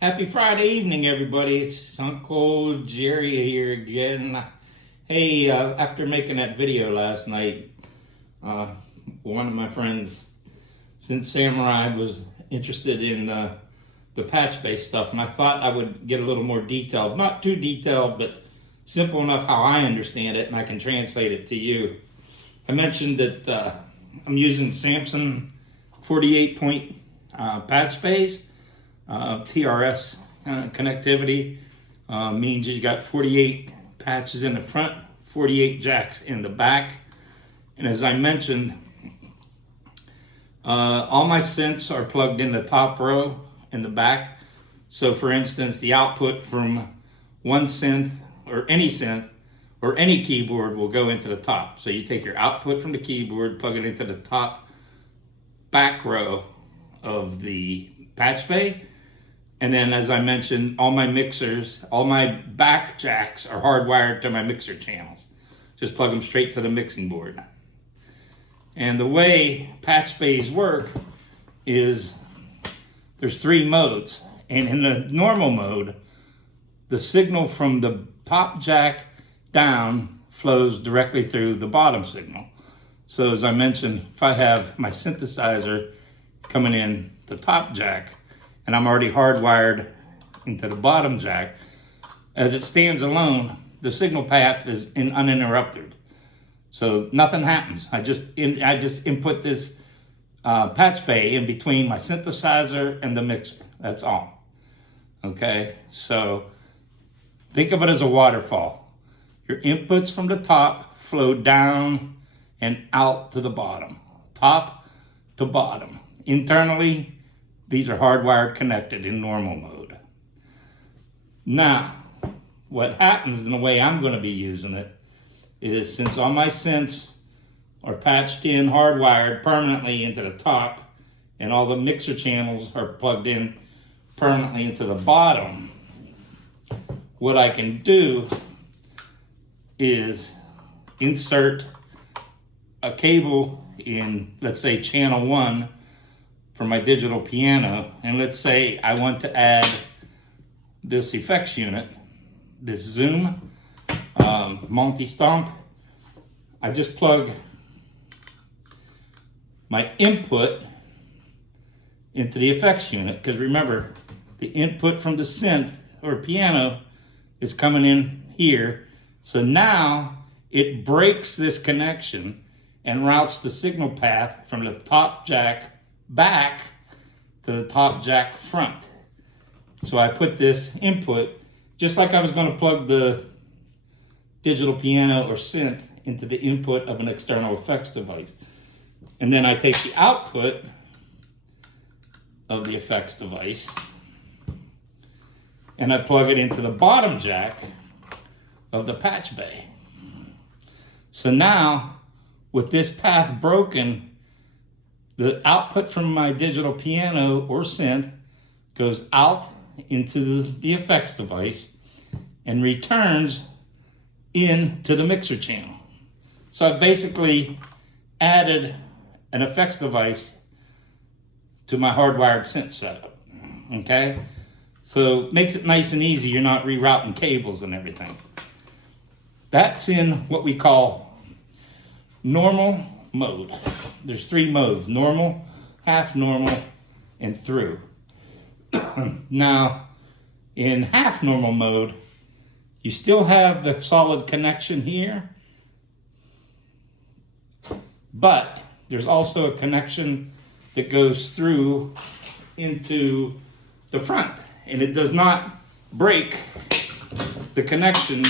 Happy Friday evening, everybody. It's Uncle Jerry here again. Hey, after making that video last night, one of my friends, since Samurai, was interested in the patch-based stuff, and I thought I would get a little more detailed. Not too detailed, but simple enough how I understand it, and I can translate it to you. I mentioned that I'm using Samson 48-point patchbays. TRS connectivity means you got 48 patches in the front, 48 jacks in the back. And as I mentioned, all my synths are plugged in the top row in the back. So for instance, the output from one synth or any keyboard will go into the top. So you take your output from the keyboard, plug it into the top back row of the patch bay. And then, as I mentioned, all my mixers, all my back jacks are hardwired to my mixer channels. Just plug them straight to the mixing board. And the way patch bays work is there's 3 modes. And in the normal mode, the signal from the top jack down flows directly through the bottom signal. So as I mentioned, if I have my synthesizer coming in the top jack, and I'm already hardwired into the bottom jack, as it stands alone, the signal path is uninterrupted. So nothing happens. I just input this patch bay in between my synthesizer and the mixer. That's all. Okay, so think of it as a waterfall. Your inputs from the top flow down and out to the bottom, top to bottom. Internally, these are hardwired connected in normal mode. Now, what happens in the way I'm going to be using it is, since all my synths are patched in, hardwired permanently into the top, and all the mixer channels are plugged in permanently into the bottom, what I can do is insert a cable in, let's say, channel 1 for my digital piano, and let's say I want to add this effects unit, this Zoom multi-stomp. I just plug my input into the effects unit, because remember, the input from the synth or piano is coming in here. So now it breaks this connection and routes the signal path from the top jack back to the top jack front. So I put this input just like I was going to plug the digital piano or synth into the input of an external effects device. And then I take the output of the effects device and I plug it into the bottom jack of the patch bay. So now, with this path broken, the output from my digital piano or synth goes out into the effects device and returns into the mixer channel. So I've basically added an effects device to my hardwired synth setup. Okay? So it makes it nice and easy. You're not rerouting cables and everything. That's in what we call normal mode. There's 3 modes: normal, half normal, and through. Now, in half normal mode, you still have the solid connection here, but there's also a connection that goes through into the front, and it does not break the connection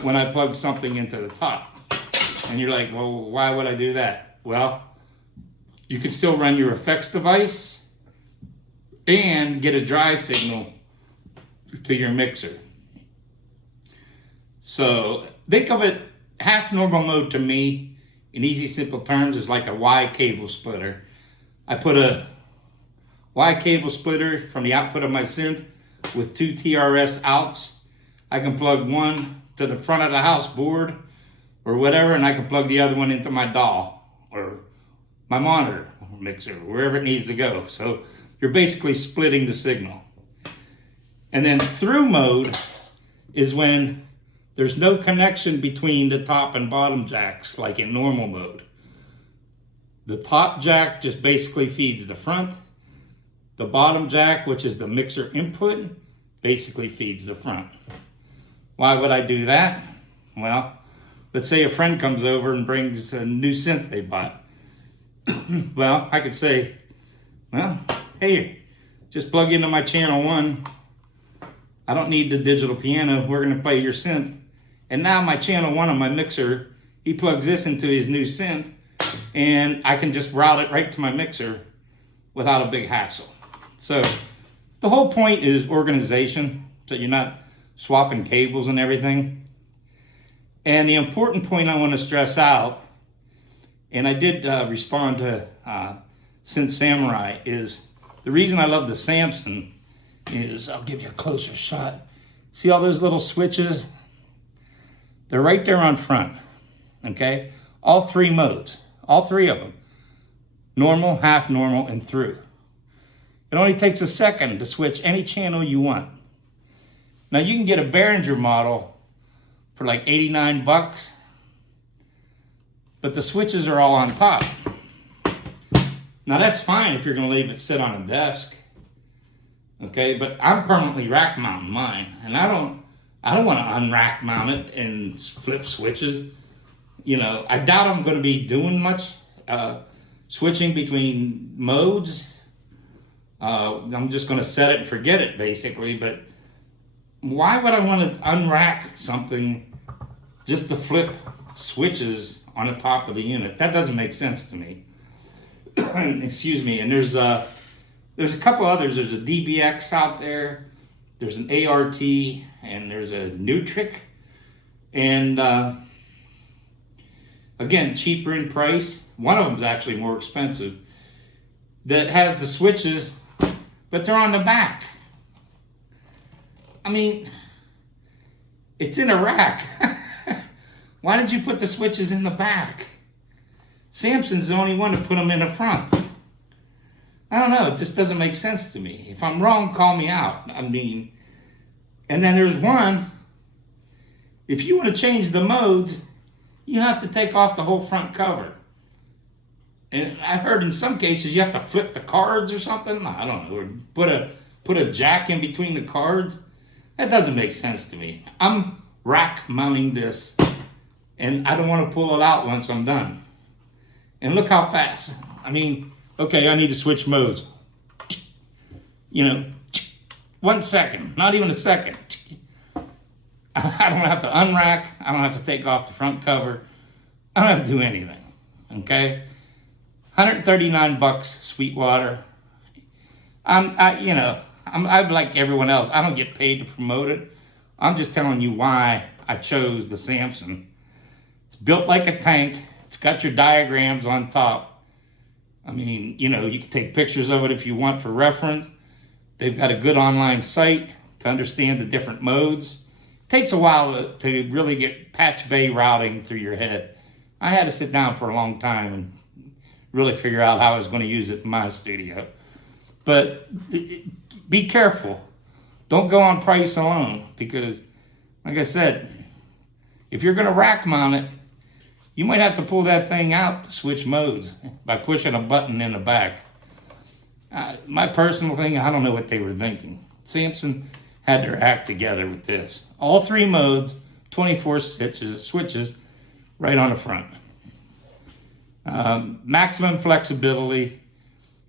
when I plug something into the top. And you're like, well, why would I do that? Well, you can still run your effects device and get a dry signal to your mixer. So think of it, half normal mode to me, in easy, simple terms, is like a Y cable splitter. I put a Y cable splitter from the output of my synth with 2 TRS outs. I can plug one to the front of the house board or whatever, and I can plug the other one into my DAW or my monitor mixer, wherever it needs to go. So you're basically splitting the signal. And then through mode is when there's no connection between the top and bottom jacks like in normal mode. The top jack just basically feeds the front. The bottom jack, which is the mixer input, basically feeds the front. Why would I do that? Well, let's say a friend comes over and brings a new synth they bought. Well, I could say, well, hey, just plug into my channel 1. I don't need the digital piano. We're going to play your synth. And now my channel 1 on my mixer, he plugs this into his new synth, and I can just route it right to my mixer without a big hassle. So the whole point is organization, so you're not swapping cables and everything. And the important point I want to stress out, and I did respond to Synth Samurai, is the reason I love the Samson is, I'll give you a closer shot. See all those little switches? They're right there on front, okay? All 3 modes, all 3 of them. Normal, half normal, and through. It only takes a second to switch any channel you want. Now you can get a Behringer model for like 89 bucks, but the switches are all on top. Now that's fine if you're gonna leave it sit on a desk, okay? But I'm permanently rack mounting mine, and I don't want to unrack mount it and flip switches. You know, I doubt I'm going to be doing much switching between modes. I'm just going to set it and forget it, basically. But why would I want to unrack something just to flip switches on the top of the unit? That doesn't make sense to me. Excuse me. And there's a couple others. There's a DBX out there. There's an ART, and there's a Nutric, and again, cheaper in price. One of them's actually more expensive, that has the switches, but they're on the back. I mean, it's in a rack. Why did you put the switches in the back? Samson's the only one to put them in the front. I don't know, it just doesn't make sense to me. If I'm wrong, call me out. I mean, and then there's one, if you want to change the modes, you have to take off the whole front cover. And I heard in some cases you have to flip the cards or something. I don't know, or put a jack in between the cards. That doesn't make sense to me. I'm rack mounting this, and I don't want to pull it out once I'm done. And look how fast. I mean, okay, I need to switch modes. You know, 1 second, not even a second. I don't have to unrack. I don't have to take off the front cover. I don't have to do anything, okay? 139 bucks, Sweetwater. I'm like everyone else. I don't get paid to promote it. I'm just telling you why I chose the Samson. It's built like a tank. It's got your diagrams on top. I mean, you know, you can take pictures of it if you want for reference. They've got a good online site to understand the different modes. It takes a while to really get patch bay routing through your head. I had to sit down for a long time and really figure out how I was going to use it in my studio. But be careful. Don't go on price alone, because, like I said, if you're going to rack mount it, you might have to pull that thing out to switch modes by pushing a button in the back. My personal thing, I don't know what they were thinking. Samson had their act together with this. All 3 modes, 24 switches right on the front. Maximum flexibility,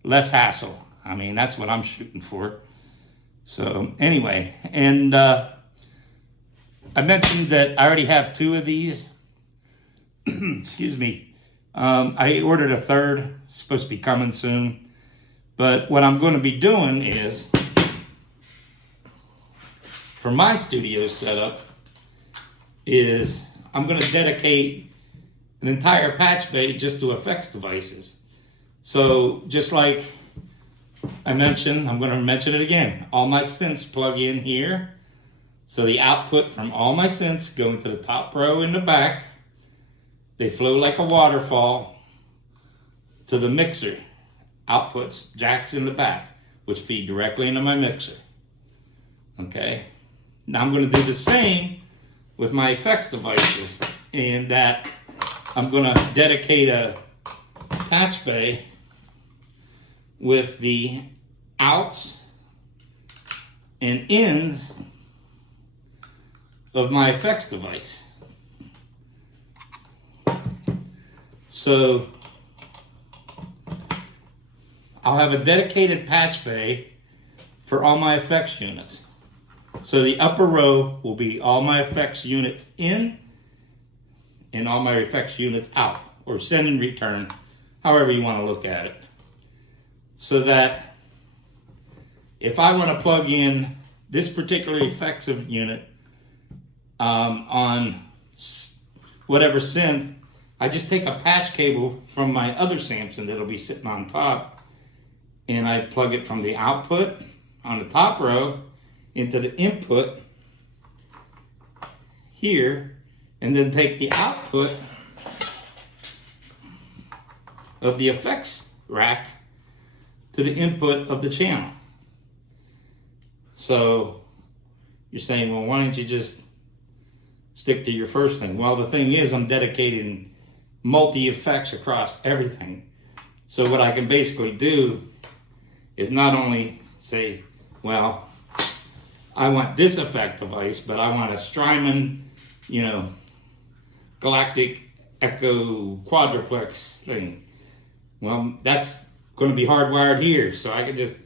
less hassle. I mean, that's what I'm shooting for. So anyway, and I mentioned that I already have 2 of these. Excuse me. I ordered a third, it's supposed to be coming soon. But what I'm going to be doing is, for my studio setup, is I'm going to dedicate an entire patch bay just to effects devices. So just like I mentioned, I'm going to mention it again. All my synths plug in here. So the output from all my synths go into the top row in the back. They flow like a waterfall to the mixer. Outputs, jacks in the back, which feed directly into my mixer. Okay. Now I'm going to do the same with my effects devices, in that I'm going to dedicate a patch bay with the outs and ends of my effects device. So I'll have a dedicated patch bay for all my effects units. So the upper row will be all my effects units in and all my effects units out, or send and return, however you want to look at it. So that if I want to plug in this particular effects unit on whatever synth, I just take a patch cable from my other Samson that'll be sitting on top, and I plug it from the output on the top row into the input here, and then take the output of the effects rack to the input of the channel. So you're saying, well, why don't you just stick to your first thing? Well, the thing is, I'm dedicating multi-effects across everything. So what I can basically do is not only say, well, I want this effect device, but I want a Strymon, Galactic Echo Quadruplex thing. Well, that's going to be hardwired here, so I can just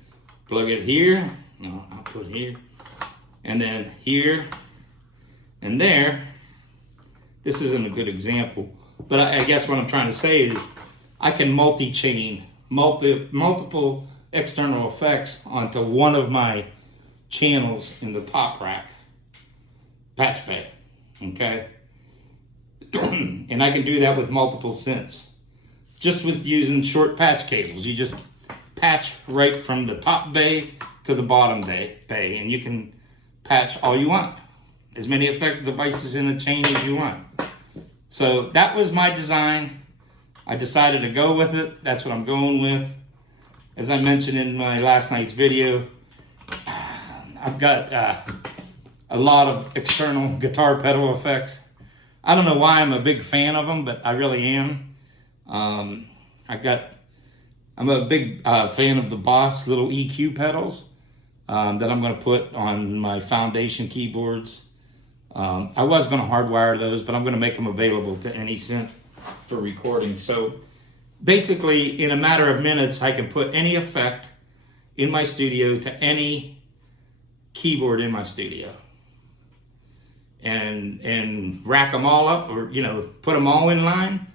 plug it here. No, I'll put here, and then here, and there. This isn't a good example, but I guess what I'm trying to say is I can multi-chain multiple external effects onto one of my channels in the top rack patch bay. Okay. And I can do that with multiple synths, just with using short patch cables. You just patch right from the top bay to the bottom bay, and you can patch all you want, as many effects devices in a chain as you want. So that was my design. I decided to go with it. That's what I'm going with. As I mentioned in my last night's video, I've got a lot of external guitar pedal effects. I don't know why I'm a big fan of them, but I really am. I'm a big fan of the Boss little EQ pedals that I'm going to put on my foundation keyboards. I was going to hardwire those, but I'm going to make them available to any synth for recording. So basically, in a matter of minutes, I can put any effect in my studio to any keyboard in my studio, and rack them all up, or put them all in line,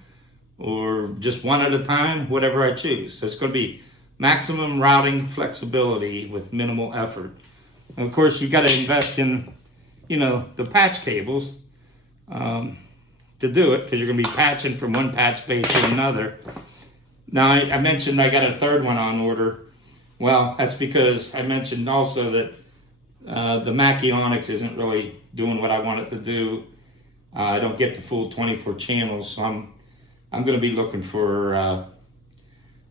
or just one at a time, whatever I choose. So it's going to be maximum routing flexibility with minimal effort. And of course, you got to invest in the patch cables to do it, because you're going to be patching from one patch bay to another. Now, I mentioned I got a third one on order. Well, that's because I mentioned also that the Mackie Onyx isn't really doing what I want it to do. I don't get the full 24 channels, so I'm going to be looking for,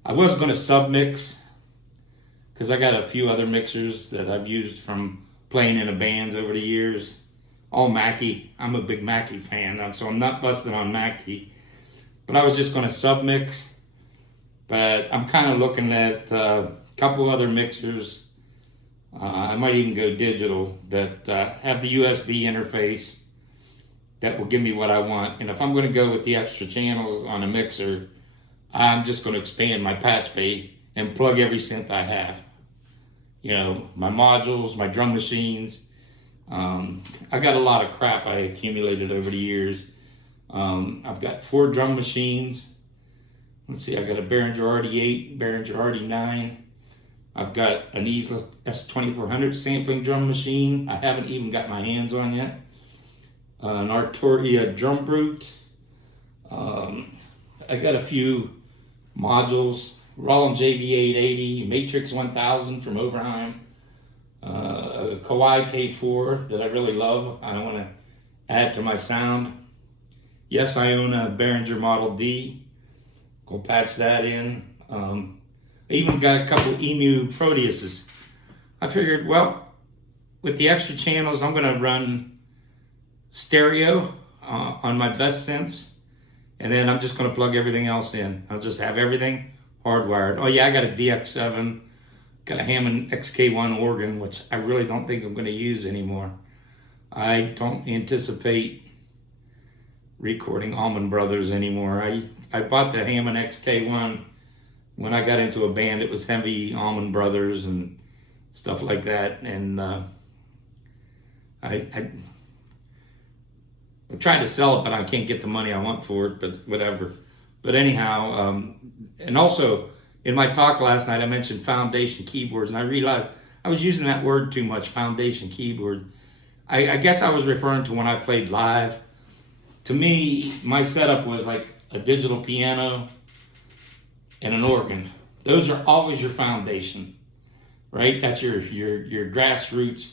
I was going to submix, because I got a few other mixers that I've used from playing in the bands over the years. All Mackie. I'm a big Mackie fan, so I'm not busting on Mackie. But I was just going to submix. But I'm kind of looking at a couple other mixers. I might even go digital that have the USB interface that will give me what I want. And if I'm going to go with the extra channels on a mixer, I'm just going to expand my patch bay and plug every synth I have. My modules, my drum machines. I got a lot of crap I accumulated over the years. I've got 4 drum machines. Let's see, I've got a Behringer RD8, Behringer RD9. I've got an Easel S2400 sampling drum machine I haven't even got my hands on yet. An Arturia Drum Brute. I got a few modules. Roland JV880, Matrix 1000 from Oberheim. A Kawai K4 that I really love. I want to add to my sound. Yes, I own a Behringer Model D. Go patch that in. I even got a couple Emu Proteuses. I figured, well, with the extra channels, I'm going to run stereo on my best synths, and then I'm just going to plug everything else in. I'll just have everything hardwired. Oh yeah, I got a DX7, got a Hammond XK1 organ, which I really don't think I'm going to use anymore. I don't anticipate recording Allman Brothers anymore. I bought the Hammond XK1 when I got into a band. It was heavy Allman Brothers and stuff like that, and I tried to sell it, but I can't get the money I want for it, but whatever. But anyhow, and also in my talk last night, I mentioned foundation keyboards, and I realized I was using that word too much, foundation keyboard. I guess I was referring to when I played live. To me, my setup was like a digital piano and an organ. Those are always your foundation, right? That's your grassroots.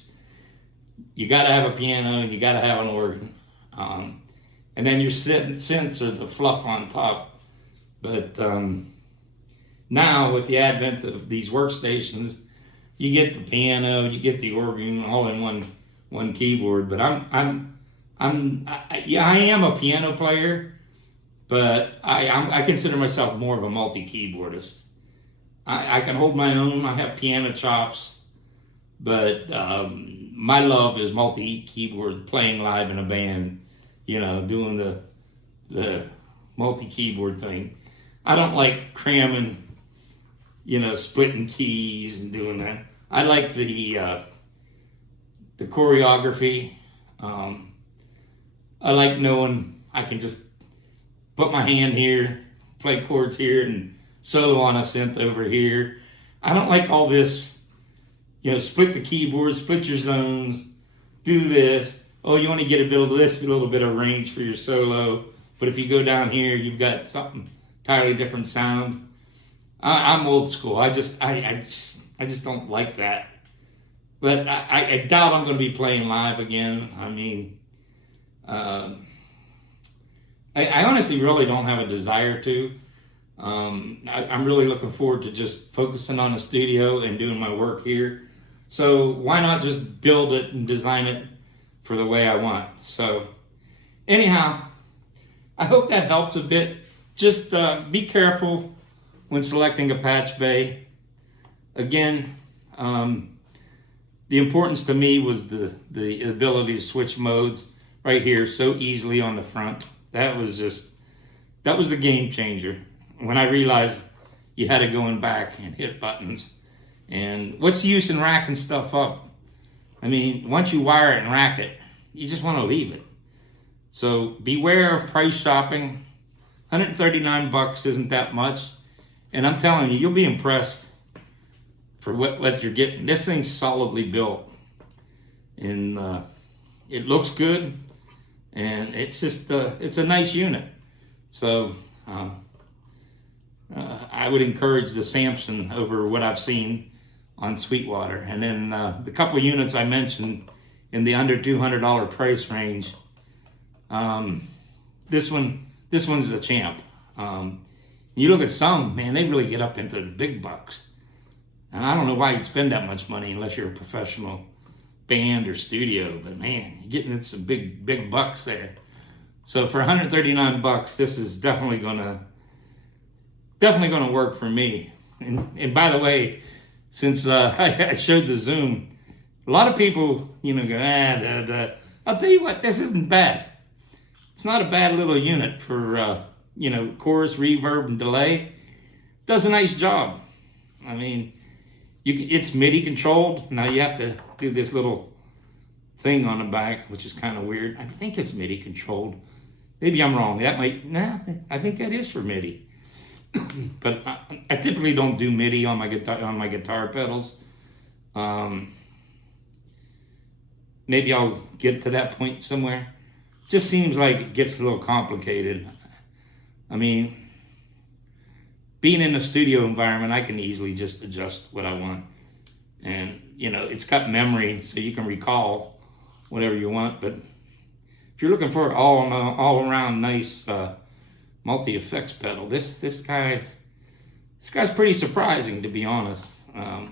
You got to have a piano, you got to have an organ. And then your synths are the fluff on top. But now with the advent of these workstations, you get the piano, you get the organ all in one keyboard. But I am a piano player, but I consider myself more of a multi-keyboardist. I can hold my own. I have piano chops, but my love is multi-keyboard, playing live in a band, doing the multi-keyboard thing. I don't like cramming, splitting keys and doing that. I like the choreography. I like knowing I can just put my hand here, play chords here, and solo on a synth over here. I don't like all this, split the keyboard, split your zones, do this. Oh, you want to get a bit of this, a little bit of range for your solo. But if you go down here, you've got something entirely different sound. I'm old school. I just don't like that. But I doubt I'm going to be playing live again. I mean, I honestly really don't have a desire to. I'm really looking forward to just focusing on the studio and doing my work here. So why not just build it and design it for the way I want? So anyhow, I hope that helps a bit. Just be careful when selecting a patch bay. Again, the importance to me was the ability to switch modes right here so easily on the front. That was the game changer. When I realized you had to go in back and hit buttons. And what's the use in racking stuff up? I mean, once you wire it and rack it, you just want to leave it. So beware of price shopping. $139 isn't that much. And I'm telling you, you'll be impressed for what you're getting. This thing's solidly built. And it looks good. And it's just, it's a nice unit. So I would encourage the Samson over what I've seen on Sweetwater. And then the couple of units I mentioned in the under $200 price range, this one's a champ. You look at some, man, they really get up into the big bucks. And I don't know why you'd spend that much money unless you're a professional band or studio, but man, you're getting into some big bucks there. So for $139, this is definitely gonna work for me. And by the way, since I showed the zoom, a lot of people, go, I'll tell you what, this isn't bad. It's not a bad little unit for, chorus, reverb, and delay. Does a nice job. I mean, it's MIDI controlled. Now you have to do this little thing on the back, which is kind of weird. I think it's MIDI controlled. Maybe I'm wrong. I think that is for MIDI. But I typically don't do MIDI on my guitar pedals. Maybe I'll get to that point somewhere. Just seems like it gets a little complicated. I mean, being in a studio environment, I can easily just adjust what I want. And, it's got memory, so you can recall whatever you want. But if you're looking for an all-around nice multi-effects pedal, this guy's pretty surprising, to be honest. And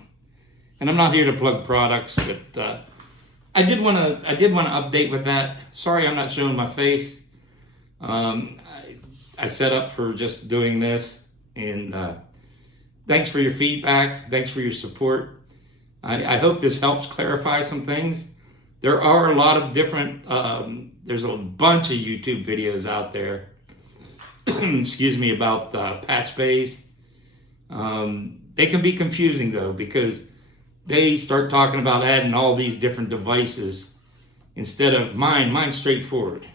I'm not here to plug products, but I did want to update with that. Sorry, I'm not showing my face. I set up for just doing this, and thanks for your feedback. Thanks for your support. I hope this helps clarify some things. There are a lot of different, there's a bunch of YouTube videos out there, excuse me, about patchbays. They can be confusing though, because they start talking about adding all these different devices instead of mine's straightforward.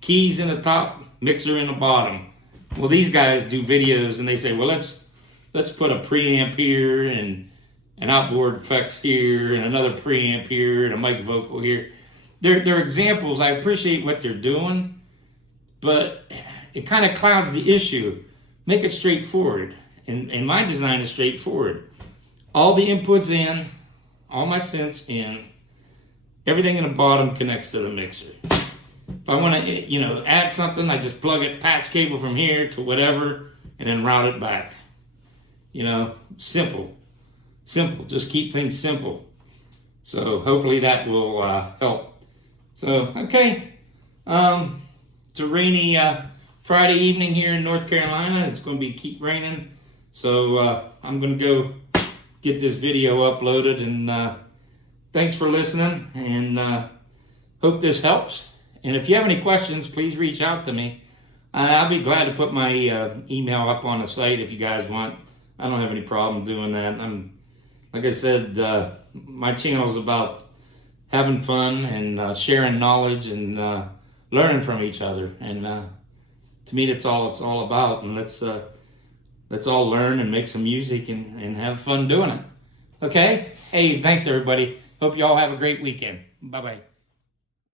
Keys in the top, mixer in the bottom. Well, these guys do videos and they say, well, let's put a preamp here and an outboard effects here and another preamp here and a mic vocal here. They're examples. I appreciate what they're doing, but it kind of clouds the issue. Make it straightforward. And my design is straightforward. All the inputs in, all my synths in, everything in the bottom connects to the mixer. If I want to, add something, I just plug it, patch cable from here to whatever, and then route it back. Simple. Just keep things simple. So hopefully that will help. So, okay. It's a rainy Friday evening here in North Carolina. It's going to keep raining. So I'm going to go get this video uploaded. And thanks for listening. And hope this helps. And if you have any questions, please reach out to me. I'll be glad to put my email up on the site if you guys want. I don't have any problem doing that. Like I said, my channel is about having fun and sharing knowledge and learning from each other. And to me, that's all it's all about. And let's all learn and make some music and have fun doing it. Okay? Hey, thanks everybody. Hope you all have a great weekend. Bye-bye.